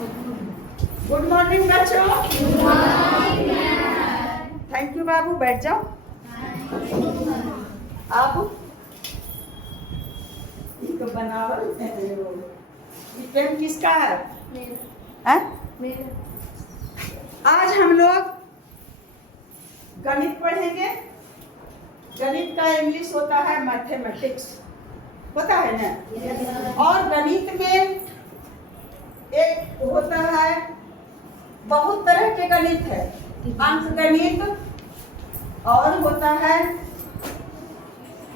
Good morning बच्चों। Thank you बाबू, बैठ जाओ। आप तो बनावल ये पेन किसका है? आज हम लोग गणित पढ़ेंगे। गणित का इंग्लिश होता है मैथमेटिक्स, पता है ना। और गणित में एक होता है, बहुत तरह के गणित है। अंक गणित और होता है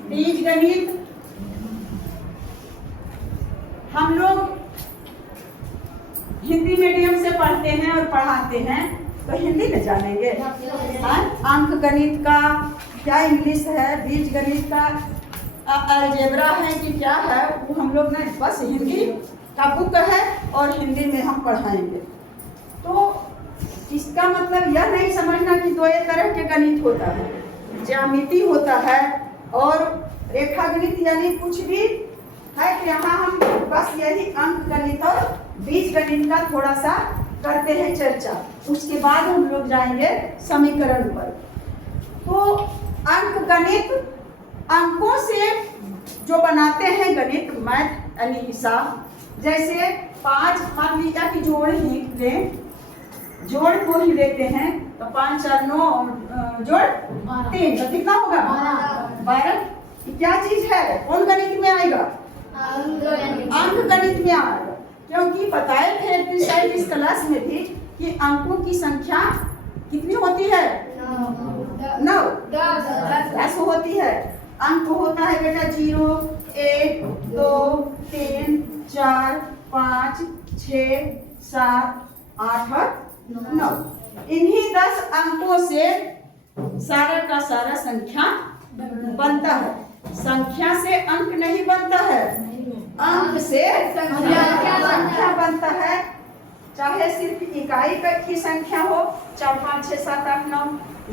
बीज गणित। हम लोग हिंदी मीडियम से पढ़ते हैं और पढ़ाते हैं, तो हिंदी में जानेंगे। अंक गणित का क्या इंग्लिश है, बीज गणित का अलजेब्रा है कि क्या है, वो हम लोग ने बस हिंदी का बुक है और हिंदी में हम पढ़ाएंगे। तो इसका मतलब यह नहीं समझना कि दो एक तरह के गणित होता है। ज्यामिति होता है और रेखा गणित, यानी कुछ भी है। तो यहाँ हम बस यही अंक गणित और बीज गणित का थोड़ा सा करते हैं चर्चा। उसके बाद हम लोग जाएंगे समीकरण पर। तो अंक गणित, अंकों से जो बनाते हैं गणित, मैथ यानी हिसाब। जैसे 5 मान लिया कि जोड़ ही लें, जोड़ को ही लेते हैं, तो 5 4 9 जोड़ 3, तो कितना होगा? 12। क्या चीज है, कौन गणित में आएगा? अंक गणित में आएगा। क्योंकि बताए थे शायद इस क्लास में भी कि अंकों की संख्या कितनी होती है? 9, 10 होती है। अंक होता है बेटा 0 1 2 3 4 5 6 7 8 और 9। इन्हीं 10 अंकों से सारा का सारा संख्या बनता है। संख्या से अंक नहीं बनता है, अंक से संख्या बनता है। चाहे सिर्फ इकाई की संख्या हो, 4 5 6 7 8 9,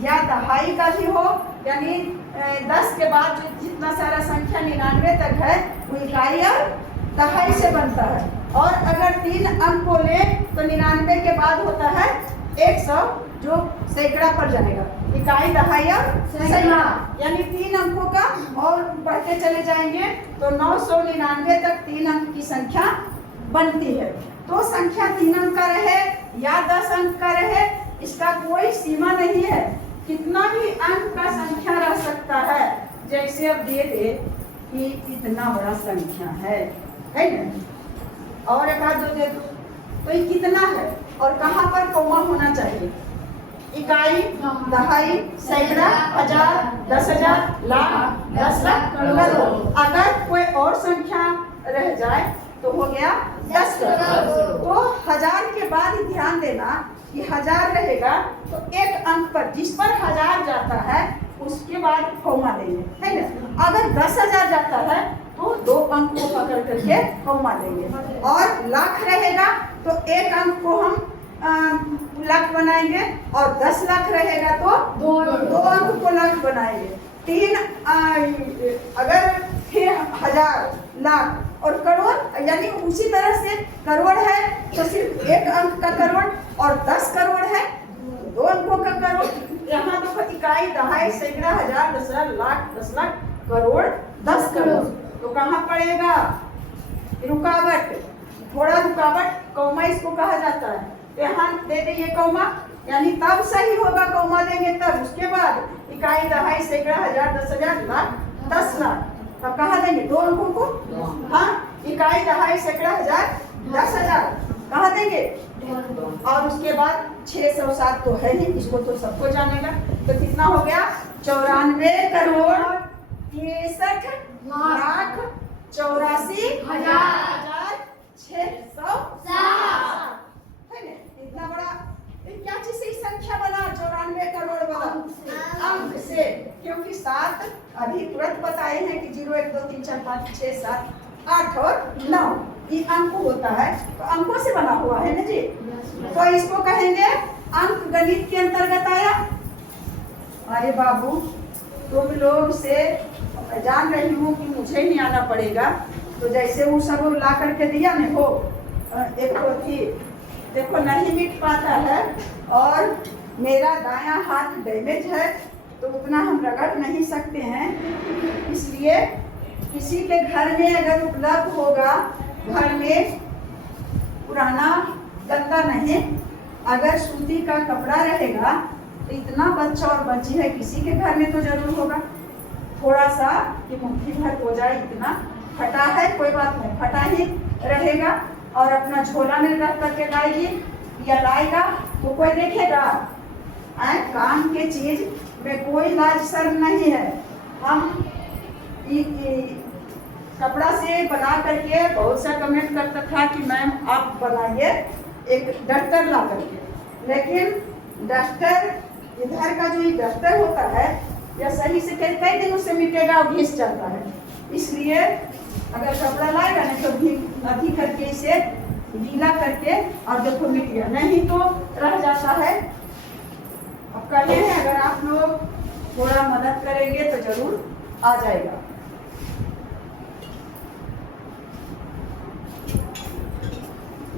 या दहाई का भी हो, यानी 10 के बाद जो जितना सारा संख्या 99 तक है, वो इकाई और दहाई से बनता है। और अगर 3 अंक को ले तो 99 के बाद होता है 100, जो सैकड़ा पर जाएगा। इकाई, दहाई और सैकड़ा, यानी 3 अंकों का। और बढ़ते चले जाएंगे तो 999 तक 3 अंक की संख्या बनती है। तो संख्या 3 अंक का रहे या 10 अंक का रहे, इसका कोई सीमा नहीं है। कितना भी अंक का संख्या रह सकता है। जैसे अब दे दे कि इतना बड़ा संख्या है ना, और एक आध दो दे दो, तो ये कितना है और कहाँ पर कौमा होना चाहिए? इकाई, दहाई, सैकड़ा, हजार, 10,000, लाख, 10 लाख, करोड़। अगर कोई और संख्या रह जाए तो हो गया 10 करोड़। तो 1000 के बाद ध्यान देना कि 1000 रहेगा तो एक अंक पर, जिस पर 1000 जाता है उसके बाद कौमा देंगे, है ना। अगर 10,000 जाता है तो 2 अंक को पकड़ करके कौमा देंगे। और लाख रहेगा तो एक अंक को हम लाख बनाएंगे, और 10 लाख रहेगा तो 2 अंक को लाख बनाएंगे। 3 अगर फिर 1000, लाख और करोड़, यानी उसी तरह से करोड़ है तो सिर्फ एक अंक का करोड़, और 10 करोड़ है 2 अंकों का करोड़। यहाँ देखो इकाई, दहाई, सैकड़ा, हजार, 10,000, लाख, 10 लाख, करोड़, 10 करोड़। तो कहाँ पड़ेगा रुकावट? थोड़ा रुकावट, कौमा इसको कहा जाता है। तो यहाँ दे दिए कौमा, यानी तब सही होगा, कौमा देंगे तब। उसके बाद इकाई, दहाई, सैकड़ा, हजार, 10,000, लाख, 10 लाख, तब कहाँ देंगे? 2 अंकों को। हाँ, इकाई, दहाई, सैकड़ा, हजार, 10,000 कहाँ देंगे? और उसके बाद 607 तो है ही, इसको तो सबको जानेगा। तो कितना हो गया? 94 करोड़ 63 लाख 84,607, है ना। इतना बड़ा क्या चीज से संख्या बना? 94 करोड़ वाला अंक से। क्योंकि 7 अभी तुरंत बताए हैं कि 0 1 2 3 4 5 6 7 8 और 9 ये अंक होता है, तो अंकों से बना हुआ है ना जी। तो इसको कहेंगे अंक गणित के अंतर्गत आया। अरे बाबू, तुम लोग से जान रही हूँ कि मुझे ही आना पड़ेगा। तो जैसे वो सब ला करके दिया न हो, एक तो थी देखो नहीं मिट पाता है और मेरा दायां हाथ डैमेज है तो उतना हम रगड़ नहीं सकते हैं। इसलिए किसी के घर में अगर उपलब्ध होगा, घर में पुराना गंदा नहीं, अगर सूती का कपड़ा रहेगा तो इतना बच्चा और बच्ची है किसी के घर में तो जरूर होगा, थोड़ा सा कि मुट्ठी भर हो जाए इतना, फटा है कोई बात नहीं, फटा ही रहेगा और अपना झोला में रख करके लाएगी या लाएगा तो कोई देखेगा। काम के चीज में कोई लाज शर्म नहीं है। हम कपड़ा से बना करके बहुत सा कमेंट करता था कि मैम आप बनाइए एक डस्टर ला करके, लेकिन डस्टर इधर का जो ये डस्टर होता है यह सही से कई दिनों से मिटेगा और घिस जाता है। इसलिए अगर कपड़ा लाएगा नहीं तो अभी करके इसे गीला करके और देखो मिट गया, नहीं तो रह जाता है। अब कहिए हैं अगर आप लोग थोड़ा मदद करेंगे तो जरूर आ जाएगा।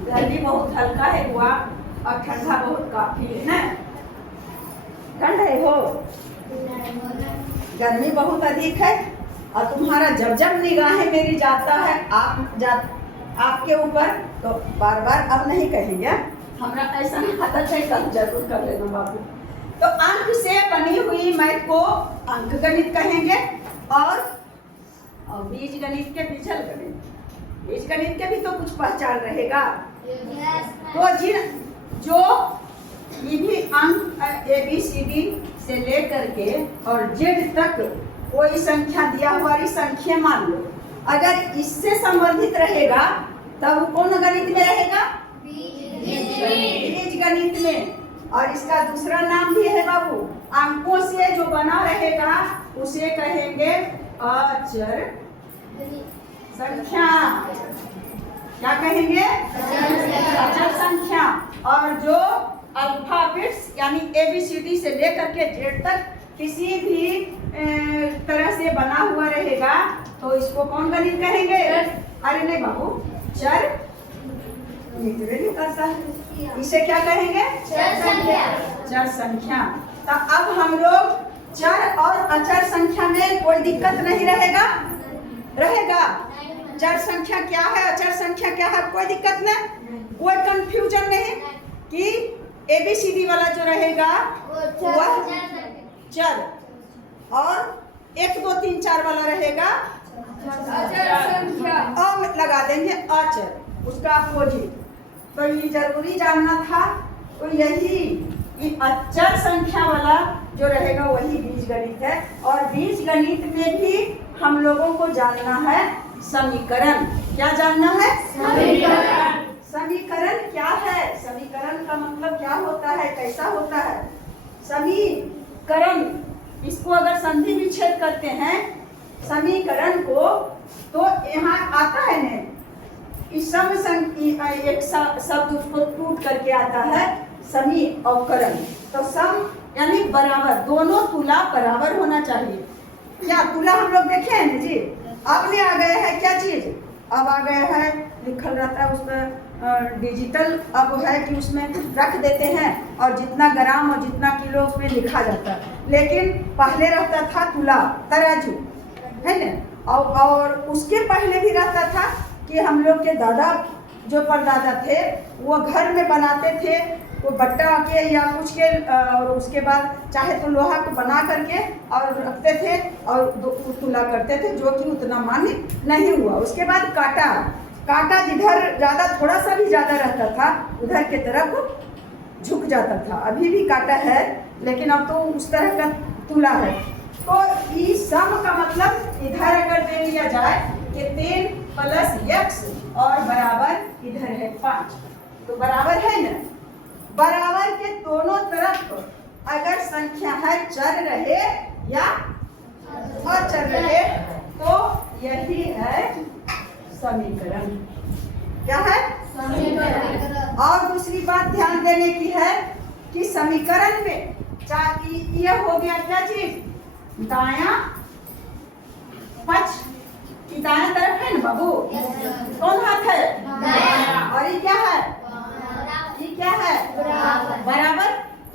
गर्मी बहुत हल्का है हुआ और ठंडा बहुत काफी है ना, ठंड है हो, गर्मी बहुत अधिक है और तुम्हारा जब जब निगाहें मेरी जाता है आपके ऊपर तो बार बार अब नहीं कहेंगे, हमारा ऐसा आदत है, कल जरूर कर लेना बाबू। तो अंक से बनी हुई मैथ को अंक गणित कहेंगे और बीज गणित के बीजल गणित, बीज गणित के भी तो कुछ पहचान रहेगा। तो जो ये भी अंक ABCD से लेकर के और Z तक कोई संख्या दिया हुआ संख्या मान लो, अगर इससे संबंधित रहेगा तब कौन गणित में रहेगा? बीज गणित में। और इसका दूसरा नाम भी है बाबू, अंकों से जो बना रहेगा उसे कहेंगे अचर संख्या। क्या कहेंगे? अचर संख्या। और जो अल्फाबेट्स यानी ABCD से लेकर के Z तक किसी भी तरह से बना हुआ रहेगा तो इसको कौन गणित कहेंगे? अरे नहीं बाबू, चर करता है, इसे क्या कहेंगे? चर संख्या। चर संख्या। तो अब हम लोग चर और अचर संख्या में कोई दिक्कत नहीं रहेगा? रहेगा। चर संख्या क्या है, अचर संख्या क्या है, कोई दिक्कत नहीं, कोई कंफ्यूजन नहीं कि ABCD वाला जो रहेगा वह चर और 1 2 3 4 वाला रहेगा लगा देंगे अचर, उसका अपोजिट। तो ये जरूरी जानना था। तो यही अचर संख्या वाला जो रहेगा वही बीज गणित है। और बीज गणित में भी हम लोगों को जानना है समीकरण। क्या जानना है? समीकरण। समीकरण क्या है? समीकरण का मतलब क्या होता है, कैसा होता है? समीकरण, इसको अगर संधि विच्छेद करते हैं समीकरण को तो यहाँ आता है न, इस एक शब्द उसको टूट करके आता है समी और करण। तो सम यानी बराबर, दोनों तुला बराबर होना चाहिए। क्या तुला हम लोग देखे हैं जी? अब नहीं आ गए हैं क्या चीज? अब आ गया है, लिखल रहता है उसमें डिजिटल, अब है कि उसमें रख देते हैं और जितना ग्राम और जितना किलो उसमें लिखा जाता है। लेकिन पहले रहता था तुला, तराजू, है ना। और उसके पहले भी रहता था कि हम लोग के दादा जो परदादा थे वो घर में बनाते थे, वो बट्टा के या कुछ के, और उसके बाद चाहे तो लोहा को बना करके और रखते थे और तुला करते थे, जो कि उतना मान्य नहीं हुआ। उसके बाद काटा, काटा जिधर ज़्यादा, थोड़ा सा भी ज़्यादा रहता था उधर के तरफ झुक जाता था। अभी भी काटा है लेकिन अब तो उस तरह का तुला है। तो इस सम का मतलब इधर अगर दे लिया जाए कि 3 + x और बराबर इधर है 5, तो बराबर है ना। बराबर के दोनों तरफ अगर संख्या है चर रहे या अचर रहे तो यही है समीकरण। क्या है? समीकरण। और दूसरी बात ध्यान देने की है कि समीकरण में ये हो गया क्या चीज, दायां पक्ष की दायां तरफ है ना बाबू, कौन हाथ है? दायां। और ये क्या है? ये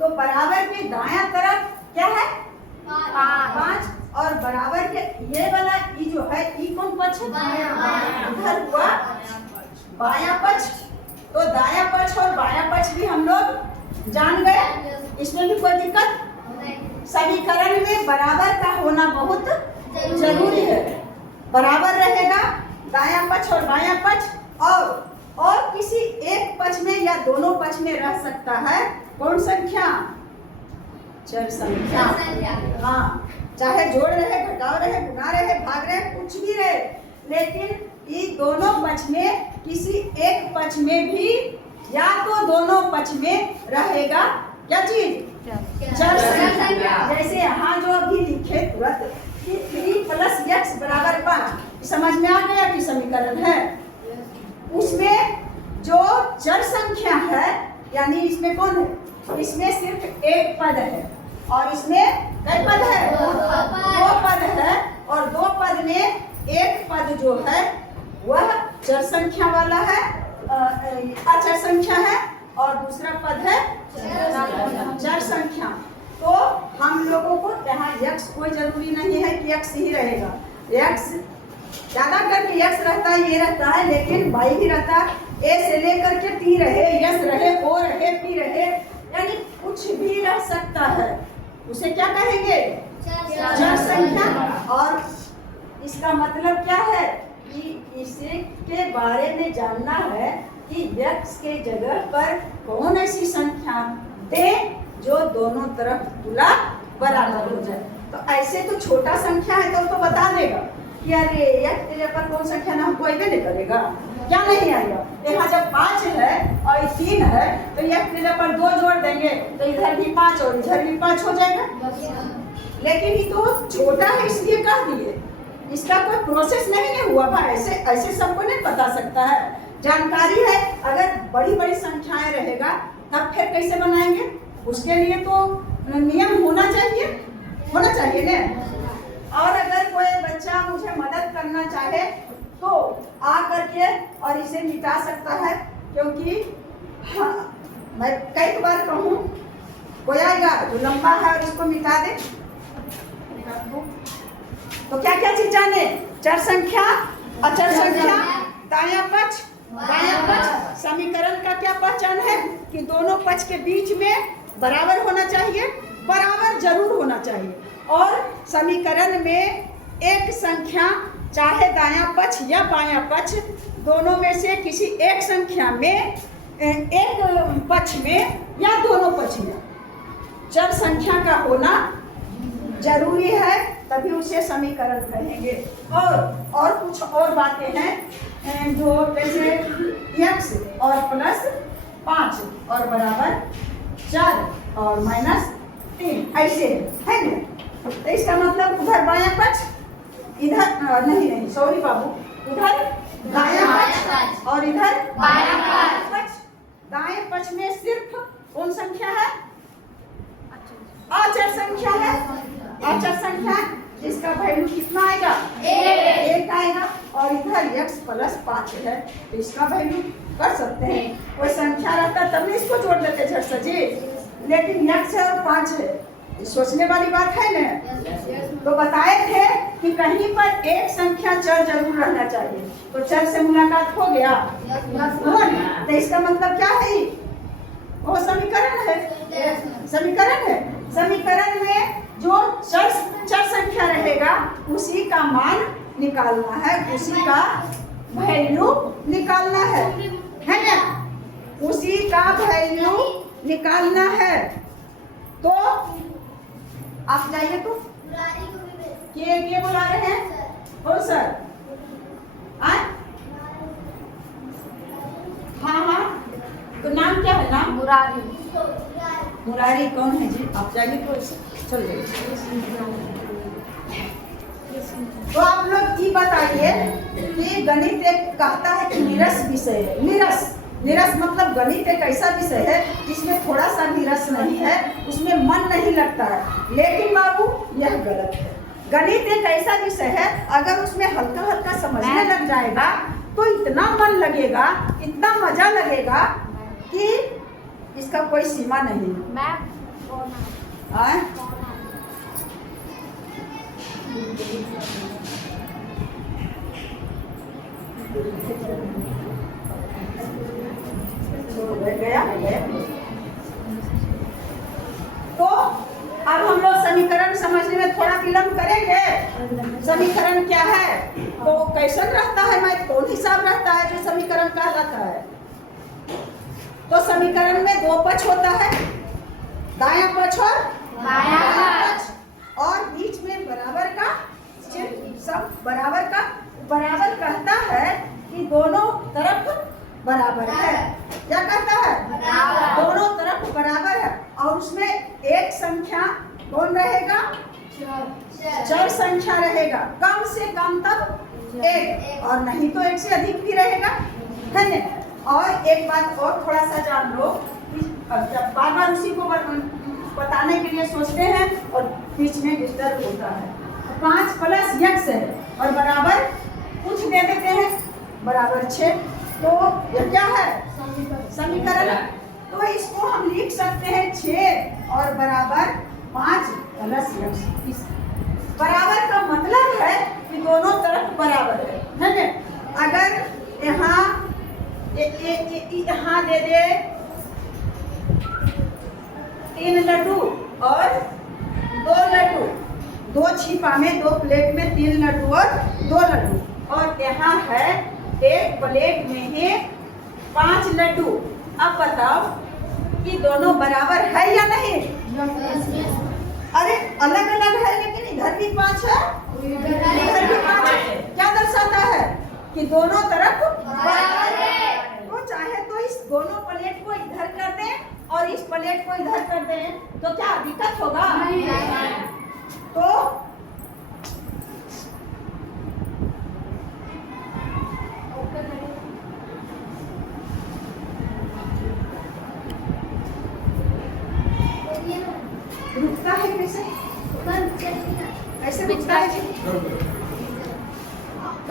तो बराबर के दायां तरफ क्या है 5 और बराबर के ये वाला ई जो है ई कौन पक्ष है इधर हुआ बायां पक्ष। तो दायां पक्ष और बायां पक्ष भी हम लोग जान गए, इसमें भी कोई दिक्कत। समीकरण में बराबर का होना बहुत जरूरी है। बराबर रहेगा दायां पक्ष और बायां पक्ष, और किसी एक पक्ष में या दोनों पक्ष में रह सकता है कौन संख्या चर संख्या। हाँ, चाहे जोड़ रहे, घटाव रहे, गुणा रहे, भाग रहे, कुछ भी रहे, लेकिन ये दोनों पक्ष में किसी एक पक्ष में भी या तो दोनों पक्ष में रहेगा क्या चीज चर संख्या। जैसे यहाँ जो अभी लिखे तुरंत कि 3 + x = 5, समझ में आ गया कि समीकरण है। उसमें जो चर संख्या है यानी इसमें कौन है, इसमें सिर्फ एक पद है और इसमें कई पद है 2 पद है, और 2 पद में एक पद जो है वह चर संख्या वाला है, अचर संख्या है, और दूसरा पद है चर संख्या। तो हम लोगों को यहाँ x कोई जरूरी नहीं है कि x ही रहेगा, x ज्यादा करके x रहता है, ये रहता है, लेकिन y भी रहता है। a से लेकर के t रहे, s रहे, o रहे, p रहे, यानी कुछ भी रह सकता है, उसे क्या कहेंगे चर संख्या। और इसका मतलब क्या है कि इसे के बारे में जानना है कि x के जगह पर कौन ऐसी संख्या दे जो दोनों तरफ तुला बराबर हो जाए। तो ऐसे तो छोटा संख्या है तो बता देगा कि अरे x के जगह पर कौन संख्या ना हमको आएगा नहीं करेगा, क्या नहीं आएगा। यहाँ जब 5 है और 3 है तो x के जगह पर 2 जोड़ देंगे तो इधर भी 5 और इधर भी 5 हो जाएगा। लेकिन ये तो छोटा है इसलिए कह दिए, इसका कोई प्रोसेस नहीं हुआ भाई, ऐसे सबको नहीं बता सकता है। जानकारी है, अगर बड़ी बड़ी संख्याएं रहेगा तब फिर कैसे बनाएंगे, उसके लिए तो नियम होना चाहिए ना। और अगर कोई बच्चा मुझे मदद करना चाहे तो आ करके और इसे मिटा सकता है, क्योंकि हाँ, मैं कई बार कहूँ कोई आएगा जो लंबा है और इसको मिटा दे। तो क्या क्या चीज जाने, चर संख्या, अचर संख्या, दायां पक्ष, बायां पक्ष। समीकरण का क्या पहचान है कि दोनों पक्ष के बीच में बराबर होना चाहिए, बराबर जरूर होना चाहिए। और समीकरण में एक संख्या चाहे दायां पक्ष या बायां पक्ष दोनों में से किसी एक संख्या में, एक पक्ष में या दोनों पक्ष में चर संख्या का होना जरूरी है, तभी उसे समीकरण कहेंगे। और कुछ और बातें हैं जो जैसे x और +5 और बराबर 4 और -3 ऐसे है ना। तो इसका मतलब उधर बायां पक्ष, इधर नहीं सॉरी बाबू, उधर दायां पक्ष और इधर बायां पक्ष। दाएं पक्ष में सिर्फ कौन संख्या है, अचर संख्या है। अचर संख्या इसका वैल्यू कितना आएगा, 1 आएगा, और इधर x + 5 है तो इसका वैल्यू कर सकते हैं। कोई संख्या रहता तब नहीं इसको जोड़ देते झट से जी, लेकिन x है और 5 है, सोचने वाली बात है ना। तो बताए थे कि कहीं पर एक संख्या चर जरूर रहना चाहिए, तो चर से मुलाकात हो गया, तो इसका मतलब क्या है, वो समीकरण है। समीकरण में जो चर संख्या रहेगा उसी का मान निकालना है, उसी का वैल्यू निकालना है ना, उसी का वैल्यू निकालना है। तो आप जाइए, तो ये बुला रहे हैं और सर हाँ, तो नाम क्या है, नाम मुरारी कौन है जी, आप जाइए तो चल जाइए। तो आप लोग ये बताइए कि गणित एक कहता है कि नीरस विषय है। नीरस मतलब गणित एक ऐसा विषय है जिसमें थोड़ा सा भी रस नहीं है, उसमें मन नहीं लगता है। लेकिन बाबू यह गलत है। गणित एक ऐसा विषय है अगर उसमें हल्का हल्का समझने लग जाएगा तो इतना मन लगेगा, इतना मजा लगेगा कि इसका कोई सीमा नहीं है। हाँ? गया। तो अब हम लोग समीकरण समझने में थोड़ा विलंब करेंगे। समीकरण क्या है तो कैसन रहता है, मैं कौन हिसाब रहता है जो समीकरण कहलाता है। तो समीकरण में दो पक्ष होता है, दायां पक्ष और बायां पक्ष, और बीच में बराबर का चिन्ह, सब बराबर का बराबर कहता है कि दोनों तरफ बराबर है। क्या कहता है? बराबर। दोनों तरफ बराबर है। और उसमें एक संख्या कौन रहेगा? चर संख्या रहेगा, कम से कम तक एक, और नहीं तो एक से अधिक भी रहेगा, है ना। और एक बात और थोड़ा सा जान लो, बार बार उसी को बताने के लिए सोचते हैं और बीच में डिस्टर्ब होता है। 5 + x है और बराबर कुछ दे देते हैं, बराबर 6। तो ये क्या है? समीकरण। तो इसको हम लिख सकते हैं 6 और बराबर 5 + x। बराबर का मतलब है कि दोनों तरफ बराबर है ना। अगर यहाँ दे दे 3 लड्डू और 2 लड्डू, 2 छिपा में 2 प्लेट में 3 लड्डू और 2 लड्डू, और यहाँ है एक प्लेट में है 5 लड्डू। अब बताओ कि दोनों बराबर है या नहीं? अरे अलग अलग है, लेकिन इधर भी 5 है, इधर भी 5 है। क्या दर्शाता है कि दोनों तरफ बराबर है। तो चाहे तो इस दोनों प्लेट को इधर कर दें और इस प्लेट को इधर कर दें, तो क्या दिक्कत होगा? तो रुकता है कैसे? ऐसे रुकता है।